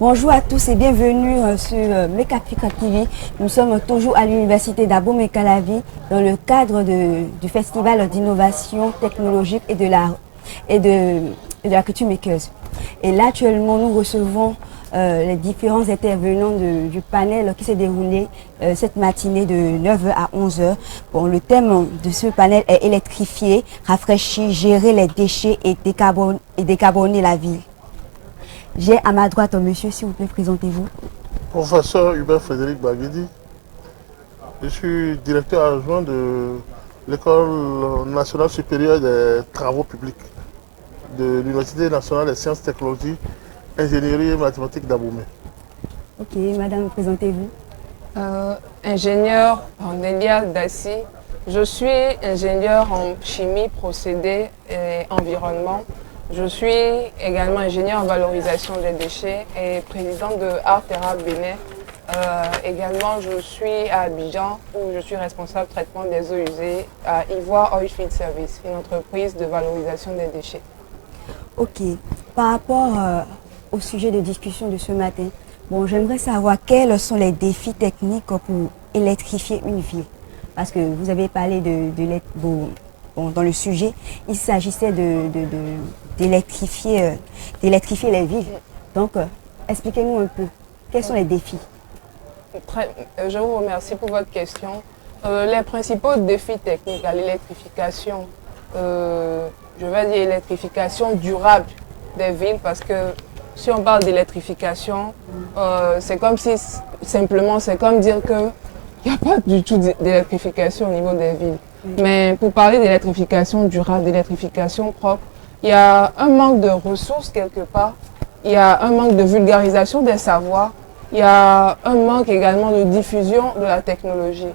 Bonjour à tous et bienvenue sur Make Africa TV. Nous sommes toujours à l'université d'Abomey-Calavi dans le cadre du festival d'innovation technologique et de la culture makeuse. Et là actuellement nous recevons les différents intervenants du panel qui s'est déroulé cette matinée de 9 h à 11 h. Bon, le thème de ce panel est électrifier, rafraîchir, gérer les déchets et décarboner la ville. J'ai à ma droite un monsieur, s'il vous plaît, présentez-vous. Professeur Hubert Frédéric Baguedi, je suis directeur adjoint de l'École nationale supérieure des travaux publics de l'Université nationale des sciences, technologies, ingénierie et mathématiques d'Abomey. Ok, madame, présentez-vous. Ingénieur Nelia Dassi, je suis ingénieur en chimie, procédés et environnement. Je suis également ingénieur en valorisation des déchets et président de Artera Bénin. Également, je suis à Abidjan où je suis responsable traitement des eaux usées à Ivoire Oilfield Service, une entreprise de valorisation des déchets. Ok, par rapport au sujet de discussion de ce matin, bon, j'aimerais savoir quels sont les défis techniques pour électrifier une ville. Parce que vous avez parlé dans le sujet, il s'agissait d'électrifier les villes. Donc, expliquez-nous un peu, quels sont les défis? Je vous remercie pour votre question. Les principaux défis techniques à l'électrification, je vais dire électrification durable des villes, parce que si on parle d'électrification, c'est comme si simplement, c'est comme dire qu'il n'y a pas du tout d'électrification au niveau des villes. Mais pour parler d'électrification durable, d'électrification propre, il y a un manque de ressources quelque part, il y a un manque de vulgarisation des savoirs, il y a un manque également de diffusion de la technologie.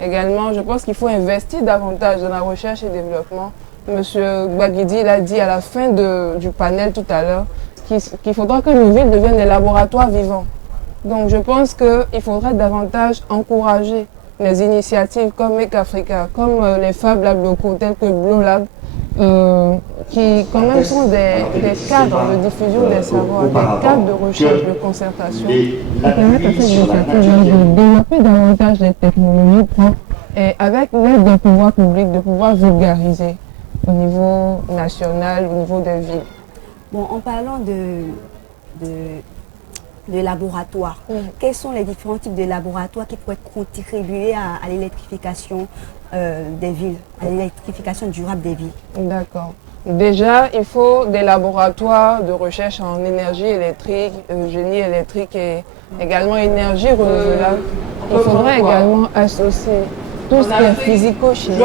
Également, je pense qu'il faut investir davantage dans la recherche et développement. Monsieur Baguidi l'a dit à la fin du panel tout à l'heure, qu'il faudra que nos villes deviennent des laboratoires vivants. Donc je pense qu'il faudrait davantage encourager les initiatives comme Make Africa, comme les Fab Labs locaux tels que Blue Lab, qui quand même sont des cadres de diffusion des savoirs, des cadres de recherche, de concertation, qui permettent à cette initiative de développer davantage les technologies propres et avec l'aide des pouvoirs publics de pouvoir vulgariser au niveau national, au niveau des villes. Bon, en parlant de laboratoires, quels sont les différents types de laboratoires qui pourraient contribuer à l'électrification des villes, à l'électrification durable des villes? D'accord. Déjà, il faut des laboratoires de recherche en énergie électrique, génie électrique et également énergie renouvelable. Il faudrait également associer tout ce qui est physico-chimie,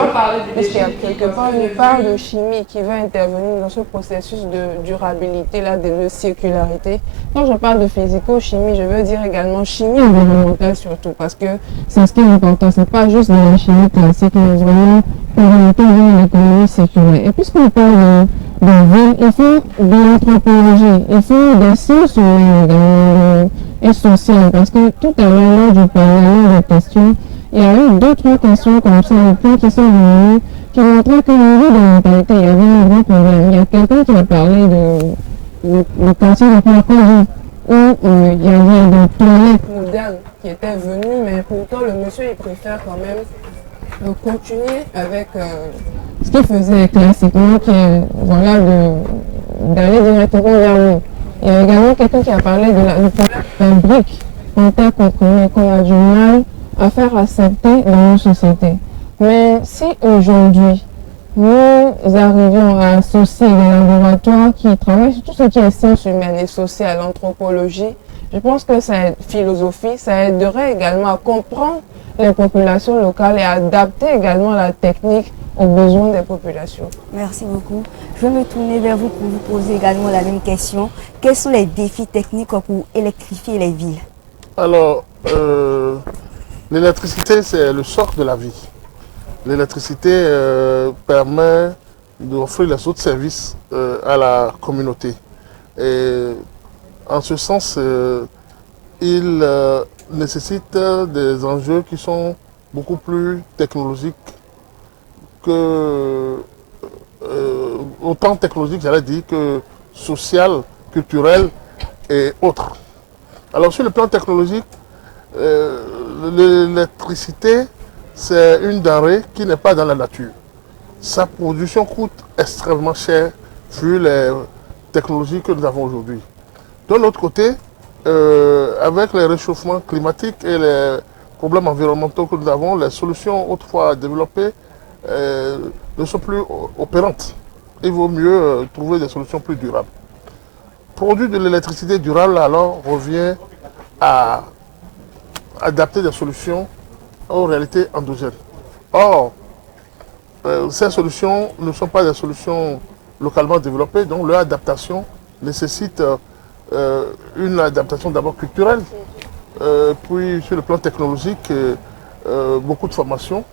puisqu'il y a quelque part une part de chimie qui va intervenir dans ce processus de durabilité, là, de circularité. Quand je parle de physico-chimie, je veux dire également chimie environnementale surtout, parce que c'est ce qui est important. C'est pas juste de la chimie classique, mais vraiment orienté vers l'économie circulaire. Et puisqu'on parle de ville, il faut de l'anthropologie, il faut des sciences humaines et sociales, parce que tout à l'heure, lors du panel de questions, il y a eu 2-3 questions comme ça, des points qui sont venus, qui montraient qu'au niveau de la mentalité, il y avait un grand problème. Il y a quelqu'un qui a parlé de quartier de Placogie, où il y avait des toilettes modernes qui étaient venues, mais pourtant le monsieur il préfère quand même continuer avec ce qu'il faisait classiquement, qui est voilà, d'aller directement vers nous. Il y a également quelqu'un qui a parlé de la brique en terre comprimée, qu'on a du mal à faire accepter dans nos sociétés. Mais si aujourd'hui, nous arrivions à associer les laboratoires qui travaillent sur tout ce qui est sciences humaines et sociales, l'anthropologie, je pense que cette philosophie, ça aiderait également à comprendre les populations locales et à adapter également la technique aux besoins des populations. Merci beaucoup. Je vais me tourner vers vous pour vous poser également la même question. Quels sont les défis techniques pour électrifier les villes? Alors, l'électricité, c'est le socle de la vie. L'électricité permet d'offrir les autres services à la communauté. Et en ce sens, il nécessite des enjeux qui sont beaucoup plus technologiques que autant technologiques, j'allais dire, que social, culturel et autres. Alors sur le plan technologique, l'électricité, c'est une denrée qui n'est pas dans la nature. Sa production coûte extrêmement cher vu les technologies que nous avons aujourd'hui. D'un autre côté, avec les réchauffements climatiques et les problèmes environnementaux que nous avons, les solutions autrefois développées ne sont plus opérantes. Il vaut mieux trouver des solutions plus durables. Produire de l'électricité durable alors revient à adapter des solutions aux réalités endogènes. Or, ces solutions ne sont pas des solutions localement développées, donc leur adaptation nécessite une adaptation d'abord culturelle, puis sur le plan technologique, beaucoup de formation,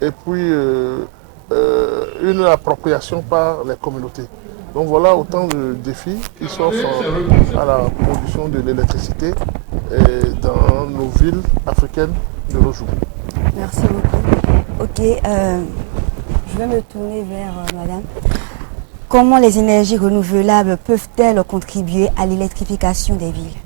et puis une appropriation par les communautés. Donc voilà autant de défis qui s'offrent à la production de l'électricité dans nos villes africaines de nos jours. Merci beaucoup. Ok, je vais me tourner vers madame. Comment les énergies renouvelables peuvent-elles contribuer à l'électrification des villes?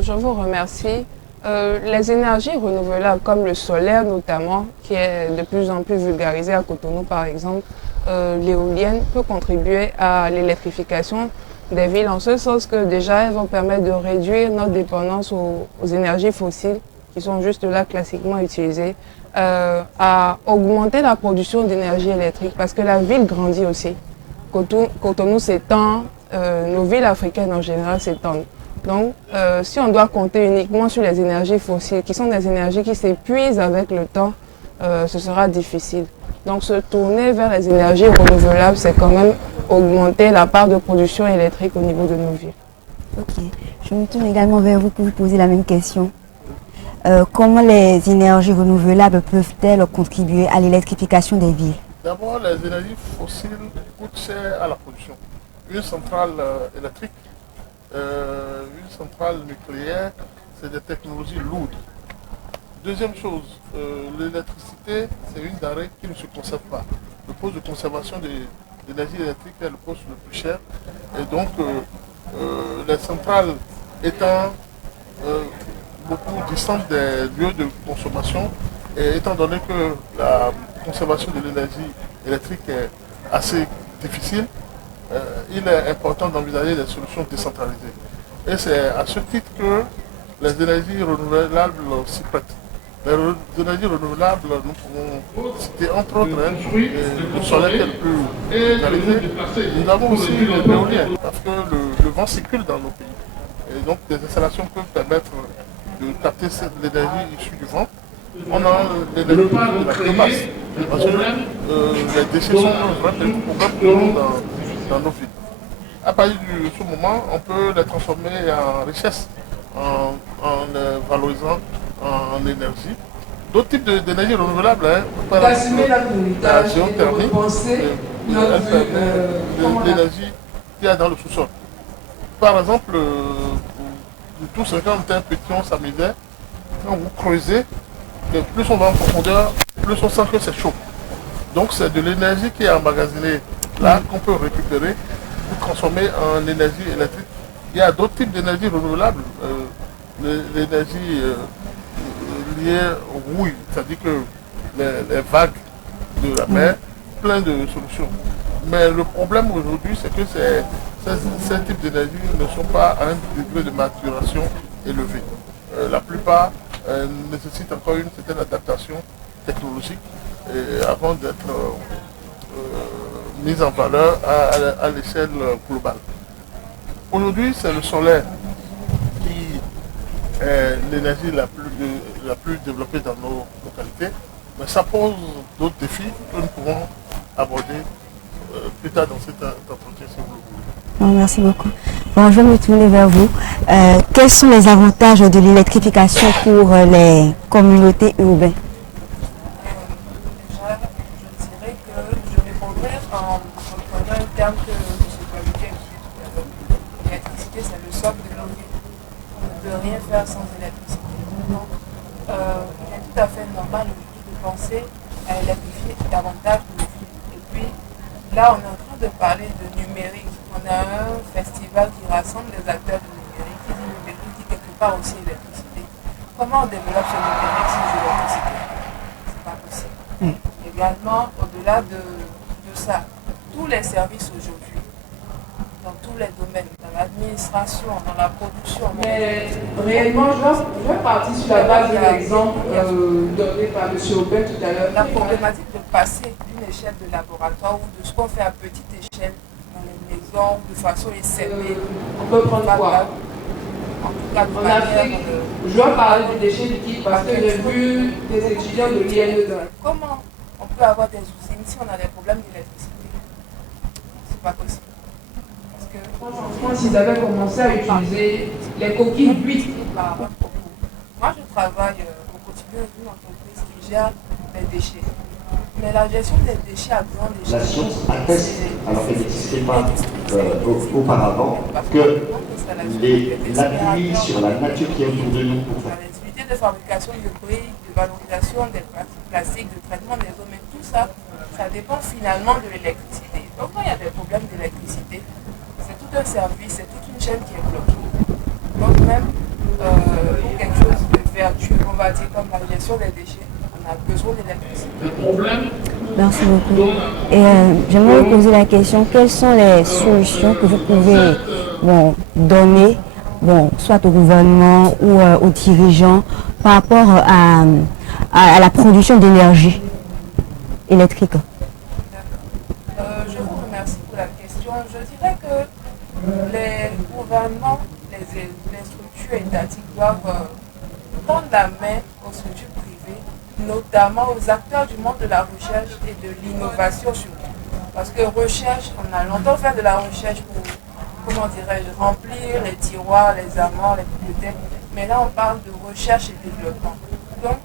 Je vous remercie. Les énergies renouvelables comme le solaire notamment, qui est de plus en plus vulgarisé à Cotonou par exemple, l'éolienne peut contribuer à l'électrification des villes en ce sens que déjà elles vont permettre de réduire notre dépendance aux énergies fossiles qui sont juste là classiquement utilisées, à augmenter la production d'énergie électrique parce que la ville grandit aussi. Cotonou s'étend, nos villes africaines en général s'étendent. Donc, si on doit compter uniquement sur les énergies fossiles, qui sont des énergies qui s'épuisent avec le temps, ce sera difficile. Donc, se tourner vers les énergies renouvelables, c'est quand même augmenter la part de production électrique au niveau de nos villes. Ok. Je me tourne également vers vous pour vous poser la même question. Comment les énergies renouvelables peuvent-elles contribuer à l'électrification des villes? D'abord, les énergies fossiles coûtent cher à la production. Une centrale électrique, une centrale nucléaire, c'est des technologies lourdes. Deuxième chose, l'électricité, c'est une denrée qui ne se conserve pas. Le poste de conservation de l'énergie électrique est le poste le plus cher. Et donc, les centrales étant beaucoup distantes des lieux de consommation, et étant donné que la conservation de l'énergie électrique est assez difficile, il est important d'envisager des solutions décentralisées. Et c'est à ce titre que les énergies renouvelables s'y prêtent. Les énergies renouvelables, nous pouvons citer entre autres le soleil qui est le plus réalisé. Nous avons aussi l'éolien, parce que le vent circule dans nos pays. Et donc des installations peuvent permettre de capter l'énergie issue du vent. On a l'énergie de la biomasse, parce que les déchets sont un vrai problème pour nous dans nos villes. À partir de ce moment, on peut les transformer en richesse, en les valorisant en énergie. D'autres types d'énergie renouvelable, par exemple la géothermie, elle permet l'énergie qu'il y a dans le sous-sol. Par exemple, nous tous, quand on était un petit, on s'amusait, quand vous creusez, plus on va en profondeur, plus on sent que c'est chaud. Donc c'est de l'énergie qui est emmagasinée là qu'on peut récupérer pour transformer en énergie électrique. Il y a d'autres types d'énergie renouvelable, l'énergie liée aux rouilles, c'est-à-dire que les vagues de la mer, plein de solutions. Mais le problème aujourd'hui, c'est que ces types d'énergie ne sont pas à un degré de maturation élevé. La plupart nécessitent encore une certaine adaptation technologique avant d'être mise en valeur à l'échelle globale. Aujourd'hui, c'est le solaire qui est l'énergie la plus développée dans nos localités, mais ça pose d'autres défis que nous pourrons aborder plus tard dans cet entretien, si vous le voulez. Bon, merci beaucoup. Bon, je vais me tourner vers vous. Quels sont les avantages de l'électrification pour les communautés urbaines? Déjà, je dirais que je répondrai en reprenant un terme que M. Paluquet utilisait tout à l'heure. L'électricité, c'est le socle de nos vies. On ne peut rien faire sans électricité. Donc, il est tout à fait normal aujourd'hui de penser à électrifier davantage nos villes. Et puis, là, on est en train de parler de numérique. On a un festival qui rassemble les acteurs du numérique. Qui dit numérique pas aussi l'électricité. Comment on développe ce numérique sans électricité? C'est pas possible. Également, au-delà de ça, tous les services aujourd'hui, dans tous les domaines, dans l'administration, dans la production. Mais réellement, je vais partir sur la base d'un exemple donné par M. Aubin tout à l'heure. La problématique de passer d'une échelle de laboratoire ou de ce qu'on fait à petite échelle dans les maisons de façon essaimée. On peut prendre quoi? En tout cas, en Afrique, je dois parler du déchet liquide parce que j'ai vu des étudiants de l'INE. Comment on peut avoir des usines si on a des problèmes d'électricité? C'est pas possible. En France, ils avaient commencé à utiliser les coquilles d'huile. Moi, je travaille au quotidien dans une entreprise qui gère les déchets. Mais la gestion des déchets à grande échelle. La science atteste, alors qu'elle n'existait pas auparavant, que l'appui sur la nature qui est autour de nous pour faire. L'activité de fabrication de briques, de valorisation des plastiques, de traitement des eaux, mais tout ça, ça dépend finalement de l'électricité. Donc, quand il y a des problèmes d'électricité, c'est tout un service, c'est toute une chaîne qui est bloquée. Donc, même pour quelque chose de vertueux, on va dire, comme la gestion des déchets, on a besoin d'électricité. Merci beaucoup. Et j'aimerais vous poser la question, quelles sont les solutions que vous pouvez donner, soit au gouvernement ou aux dirigeants, par rapport à la production d'énergie électrique? Je vous remercie pour la question. Je dirais que les gouvernements, les structures étatiques doivent tendre la main aux structures privées, notamment aux acteurs du monde de la recherche et de l'innovation surtout. Parce que recherche, on a longtemps fait de la recherche pour, comment dirais-je, remplir les tiroirs, les armoires, les bibliothèques. Mais là, on parle de recherche et développement. Donc,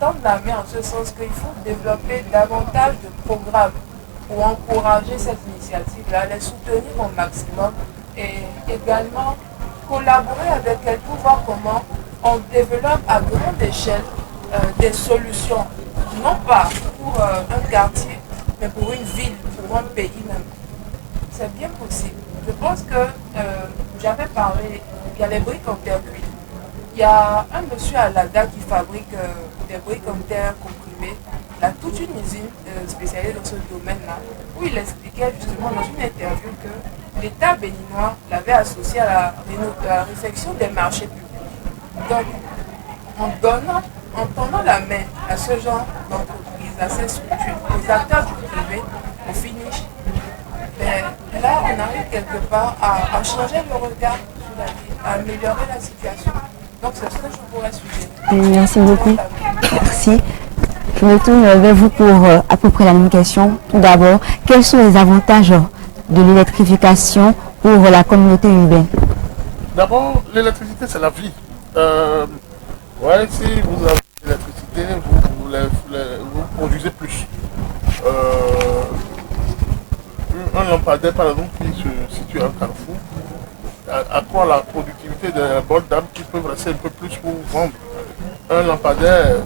tendre la main en ce sens qu'il faut développer davantage de programmes pour encourager cette initiative-là, les soutenir au maximum et également collaborer avec elles pour voir comment on développe à grande échelle des solutions, non pas pour un quartier, mais pour une ville, pour un pays même. C'est bien possible. Je pense que j'avais parlé, il y a les briques en terre cuite. Il y a un monsieur à Lada qui fabrique des briques en terre comprimée. Il a toute une usine spécialisée dans ce domaine-là, où il expliquait justement dans une interview que l'État béninois l'avait associé à la réfection des marchés publics. Donc, en tendant la main à ce genre d'entreprise, à ces structures, aux acteurs du privé, au finish, ben, là, on arrive quelque part à changer le regard sur la vie, à améliorer la situation. Donc, c'est ce que je pourrais suggérer. Merci beaucoup. Merci. Je me tourne vers vous pour à peu près la même question. Tout d'abord, quels sont les avantages de l'électrification pour la communauté urbaine? D'abord, l'électricité, c'est la vie. Si vous avez l'électricité, vous produisez plus. Un lampadaire, par exemple, qui se situe à un carrefour, accroît la productivité d'un bol d'âme qui peut rester un peu plus pour vendre. Un lampadaire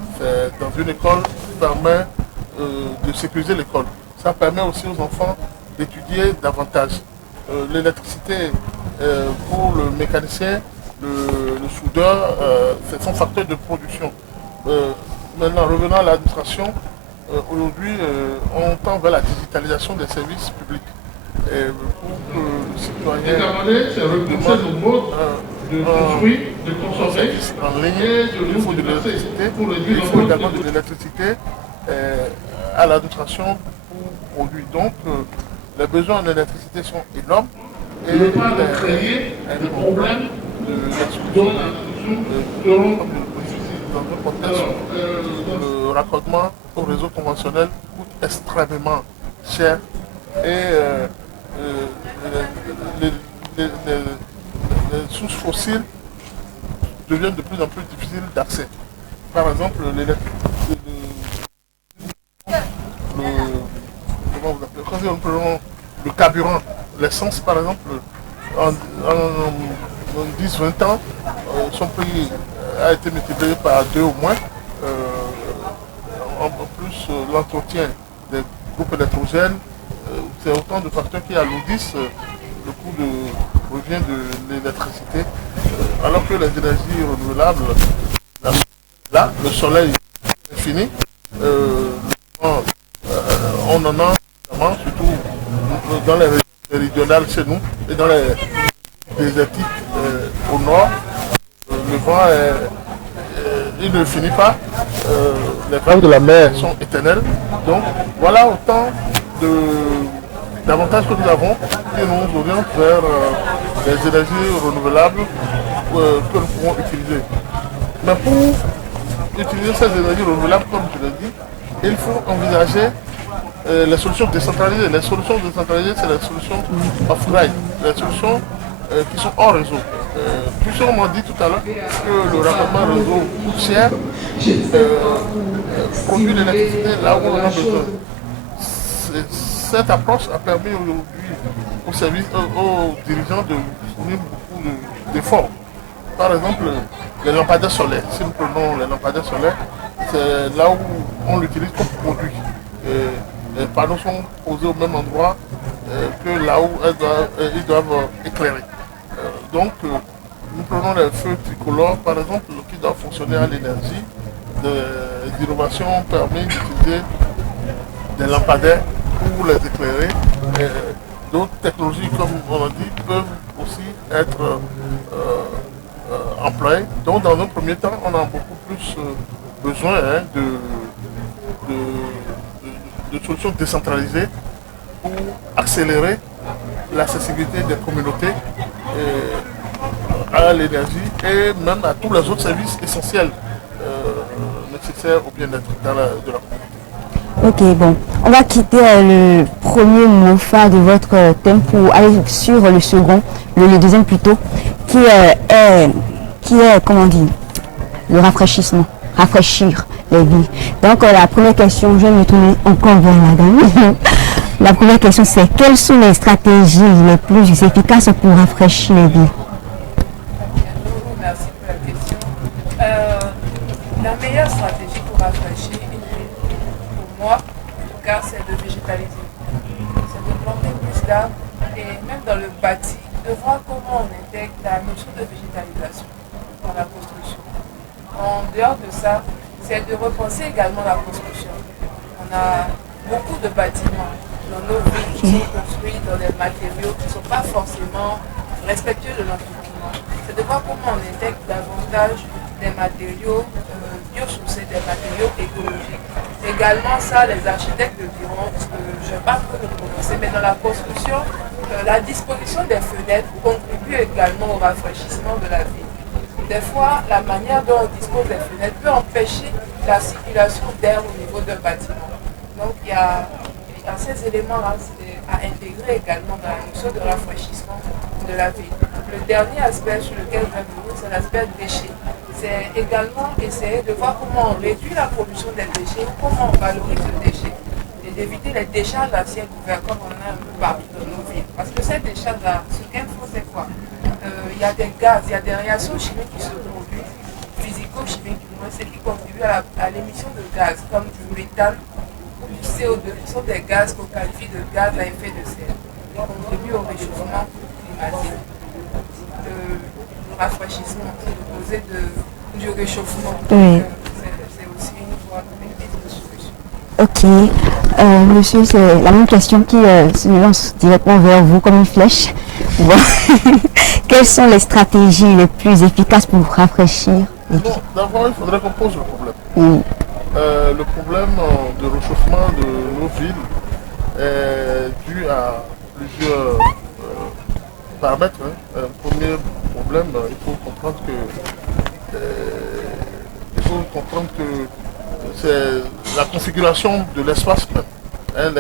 dans une école permet de sécuriser l'école. Ça permet aussi aux enfants d'étudier davantage. L'électricité pour le mécanicien, le soudeur, c'est son facteur de production. Maintenant, revenant à l'administration, aujourd'hui, on tend vers la digitalisation des services publics. Et pour que le citoyen de construire, de consommer en ligne, il faut de l'électricité. Il faut également de l'électricité à l'administration pour produire. Donc, les besoins en électricité sont énormes. Et le problème de l'exclusion le raccordement au réseau conventionnel coûte extrêmement cher et les sources fossiles deviennent de plus en plus difficiles d'accès. Par exemple, le carburant, l'essence par exemple, en 10-20 ans, son prix a été multiplié par 2 au moins. En plus, l'entretien des groupes électrogènes, c'est autant de facteurs qui alourdissent le coût de revient de l'électricité. alors que les énergies renouvelables, là, le soleil est fini. On en a surtout dans les régions méridionales chez nous et dans les désertiques au nord. Le vent il ne finit pas. Les vagues de la mer sont éternelles. Donc voilà autant d'avantages que nous avons qui nous orientent vers les énergies renouvelables que nous pouvons utiliser. Mais pour utiliser ces énergies renouvelables, comme je l'ai dit, il faut envisager les solutions décentralisées. Les solutions décentralisées, c'est les solutions off-grid, les solutions qui sont hors réseau. Plusieurs m'ont dit tout à l'heure que le raccordement réseau coûte cher, produit l'électricité là où on en a besoin. Cette approche a permis aujourd'hui aux dirigeants de fournir beaucoup d'efforts. Par exemple, les lampadaires solaires. Si nous prenons les lampadaires solaires, c'est là où on l'utilise comme produit. Les panneaux sont posés au même endroit que là où ils doivent éclairer. Donc, nous prenons les feux tricolores, par exemple, qui doivent fonctionner à l'énergie. Des innovations ont permis d'utiliser des lampadaires pour les éclairer. D'autres technologies, comme on a dit, peuvent aussi être employées. Donc, dans un premier temps, on a beaucoup plus besoin de solutions décentralisées pour accélérer l'accessibilité des communautés à l'énergie et même à tous les autres services essentiels nécessaires au bien-être de la communauté. Ok, bon, on va quitter le premier mot phare de votre thème pour aller sur le second, le deuxième plutôt, qui est, comment dire, le rafraîchissement, rafraîchir les villes. Donc la première question, je vais me tourner encore vers la dame. La première question, c'est quelles sont les stratégies les plus efficaces pour rafraîchir les villes? Merci pour la question. La meilleure stratégie pour rafraîchir une ville, pour moi, en tout cas, c'est de végétaliser. C'est de planter plus d'arbres et même dans le bâti, de voir comment on intègre la notion de végétalisation dans la construction. En dehors de ça, c'est de repenser également la construction. On a beaucoup de bâtiments dans nos villes qui sont construits dans des matériaux qui ne sont pas forcément respectueux de l'environnement. C'est de voir comment on intègre davantage des matériaux biosourcés, des matériaux écologiques. Également ça, les architectes le diront, je ne vais pas trop le prononcer, mais dans la construction, la disposition des fenêtres contribue également au rafraîchissement de la ville. Des fois, la manière dont on dispose des fenêtres peut empêcher la circulation d'air au niveau d'un bâtiment. Donc il y a ces éléments-là à intégrer également dans la notion de rafraîchissement de la ville. Le dernier aspect sur lequel je vais venir, c'est l'aspect déchets. C'est également essayer de voir comment on réduit la production des déchets, comment on valorise le déchet, et d'éviter les décharges à ciel ouvert comme on en a un peu partout dans nos villes. Parce que ces décharges-là, ce qu'elles font, c'est quoi? Il y a des gaz, il y a des réactions chimiques qui se produisent, physico-chimiques du moins, ce qui contribue à l'émission de gaz, comme du méthane, du CO2, qui sont des gaz qu'on qualifie de gaz à effet de serre, qui contribuent au réchauffement climatique. Le rafraîchissement, c'est le causer du réchauffement. Oui. C'est aussi une voie de solution. Ok, monsieur, c'est la même question qui se lance directement vers vous comme une flèche. Bon. Quelles sont les stratégies les plus efficaces pour rafraîchir les villes? D'abord, il faudrait qu'on pose le problème. Oui. Le problème de réchauffement de nos villes est dû à plusieurs paramètres. Premier problème, il faut comprendre que c'est la configuration de l'espace même.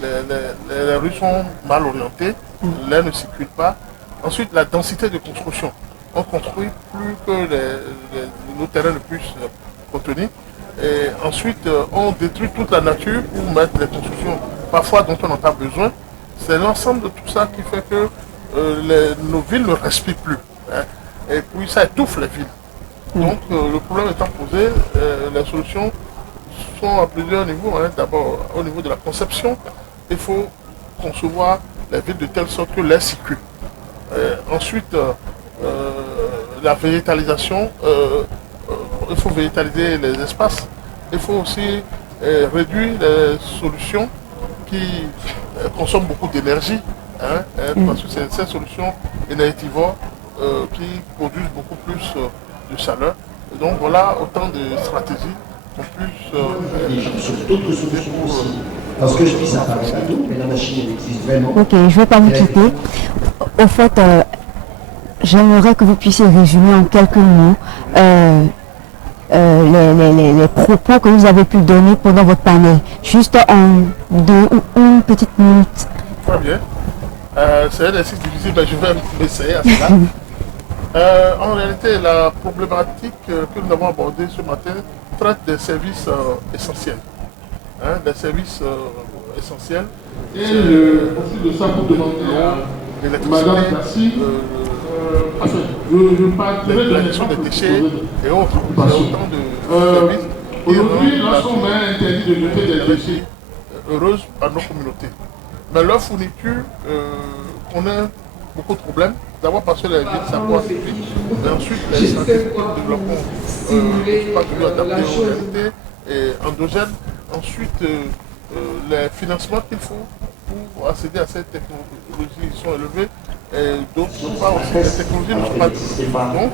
Les rues sont mal orientées, l'air ne circule pas. Ensuite, la densité de construction. On construit plus que nos terrains ne puissent contenir. Et ensuite, on détruit toute la nature pour mettre des constructions parfois dont on n'a pas besoin. C'est l'ensemble de tout ça qui fait que nos villes ne respirent plus. Et puis ça étouffe les villes. Donc le problème étant posé, les solutions sont à plusieurs niveaux. D'abord, au niveau de la conception, il faut concevoir les villes de telle sorte que l'air circule. Ensuite, la végétalisation, il faut végétaliser les espaces. Il faut aussi réduire les solutions qui consomment beaucoup d'énergie, hein, parce que c'est ces solutions énergivores qui produisent beaucoup plus de chaleur. Et donc voilà autant de stratégies qu'on puisse sur d'autres solutions aussi. Parce que je dis ça paraît bateau, mais la machine elle existe vraiment. Ok, je ne vais pas vous quitter. Au fait, j'aimerais que vous puissiez résumer en quelques mots les propos que vous avez pu donner pendant votre panel, juste en 2 ou 1 petite minute. Très bien. C'est un exercice difficile, mais je vais m'essayer à cela. En réalité, la problématique que nous avons abordée ce matin traite des services essentiels. Hein, des services essentiels. Et le profil de ça pour demander à Madame Kassi, je partirai de la gestion des déchets et autres. Autant de services. Aujourd'hui, lorsqu'on met interdit de jeter des déchets, heureuses à nos communautés. Mais leur fourniture connaît beaucoup de problèmes. D'abord parce que les villes s'approchent vite, mais ensuite les stratégies de développement pas toujours adaptées aux réalités et endogènes. Ensuite, les financements qu'il faut pour accéder à ces technologies sont élevés. Et d'autre part aussi, les technologies ne sont pas disponibles.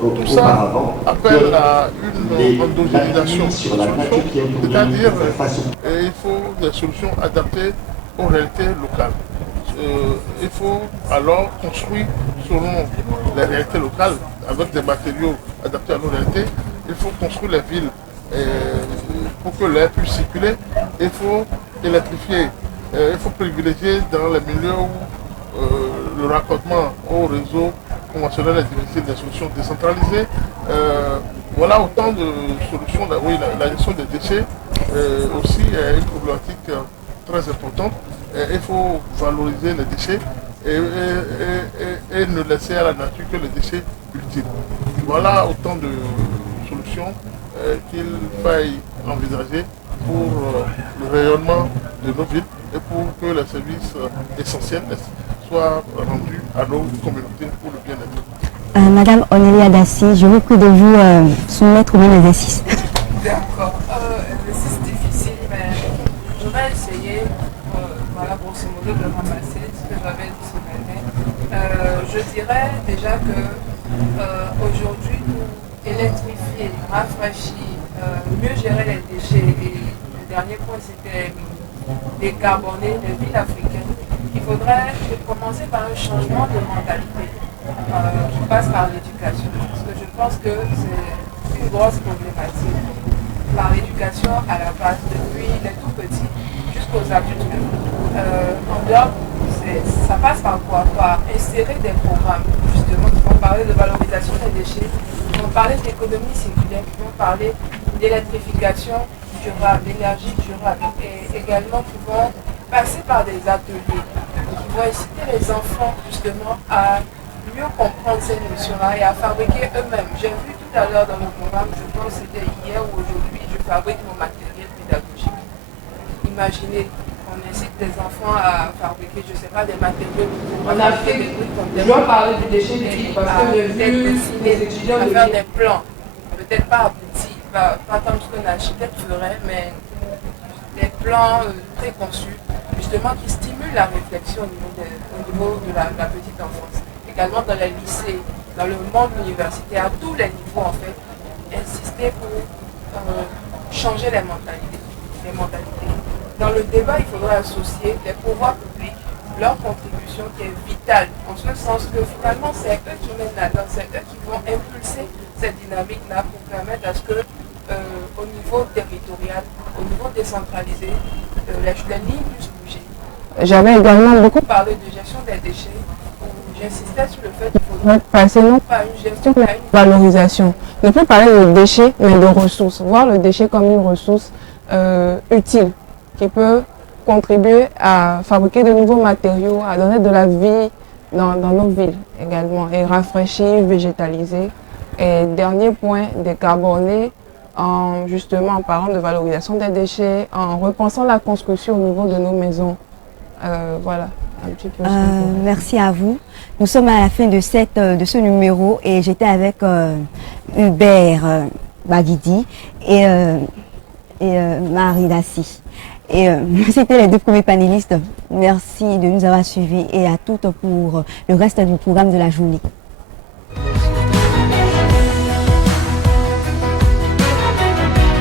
Donc, tout ça appelle à une endogénisation de solutions, c'est-à-dire il faut des solutions adaptées aux réalités locales. Il faut alors construire selon les réalités locales, avec des matériaux adaptés à nos réalités. Il faut construire les villes pour que l'air puisse circuler. Il faut électrifier. Il faut privilégier dans les milieux où le raccordement au réseau conventionnel est difficile, des solutions décentralisées. Voilà autant de solutions. Oui, la gestion des déchets aussi est une problématique très importante. Il faut valoriser les déchets et ne laisser à la nature que les déchets utiles. Voilà autant de solutions qu'il faille envisager pour le rayonnement de nos villes et pour que les services essentiels soient rendus à nos communautés pour le bien-être. Madame Onélia Dassi, je vous prie de vous soumettre au même exercice. D'accord. Exercice difficile, mais je vais essayer, voilà, grosso modo, de ramasser ce que j'avais dit ce matin. Je dirais déjà que aujourd'hui, électrifier, rafraîchir, mieux gérer les déchets, et le dernier point c'était décarboner les villes africaines. Il faudrait commencer par un changement de mentalité qui passe par l'éducation, parce que je pense que c'est une grosse problématique. Par l'éducation à la base, depuis les tout petits jusqu'aux adultes. En dehors, ça passe par quoi? Par insérer des programmes justement qui vont parler de valorisation des déchets, qui vont parler d'économie circulaire, qui vont parler d'électrification durable, d'énergie durable, et également qui vont passer par des ateliers, qui vont inciter les enfants justement à mieux comprendre ces notions-là et à fabriquer eux-mêmes. J'ai vu tout à l'heure dans le programme, je pense que c'était hier ou aujourd'hui, je fabrique mon matériel pédagogique. Imaginez, on incite les enfants à fabriquer, je ne sais pas, des matériaux. En Afrique, je dois parler du déchet liquide parce que j'ai vu les étudiants à faire des plans, peut-être pas aboutis, pas tant ce qu'un architecte ferait, mais des plans préconçus, justement qui stimulent la réflexion au niveau de la petite enfance. Également dans les lycées, dans le monde universitaire, à tous les niveaux en fait, insister pour changer les mentalités. Dans le débat, il faudrait associer les pouvoirs publics, leur contribution qui est vitale, en ce sens que finalement c'est eux qui mènent la danse, c'est eux qui vont impulser cette dynamique-là pour permettre à ce que au niveau territorial, au niveau décentralisé, les lignes puissent bouger. J'avais également beaucoup parlé de gestion des déchets. J'insistais sur le fait qu'il faudrait passer non pas à une gestion, mais à une valorisation. Ne plus parler de déchets, mais de ressources. Voir le déchet comme une ressource utile qui peut contribuer à fabriquer de nouveaux matériaux, à donner de la vie dans nos villes également, et rafraîchir, végétaliser. Et dernier point, décarboner justement en parlant de valorisation des déchets, en repensant la construction au niveau de nos maisons. Voilà. un petit peu ce qu'on peut. Merci à vous. Nous sommes à la fin de ce numéro et j'étais avec Hubert Baguidi et Marie Dassi. Et c'était les deux premiers panélistes. Merci de nous avoir suivis et à toutes pour le reste du programme de la journée.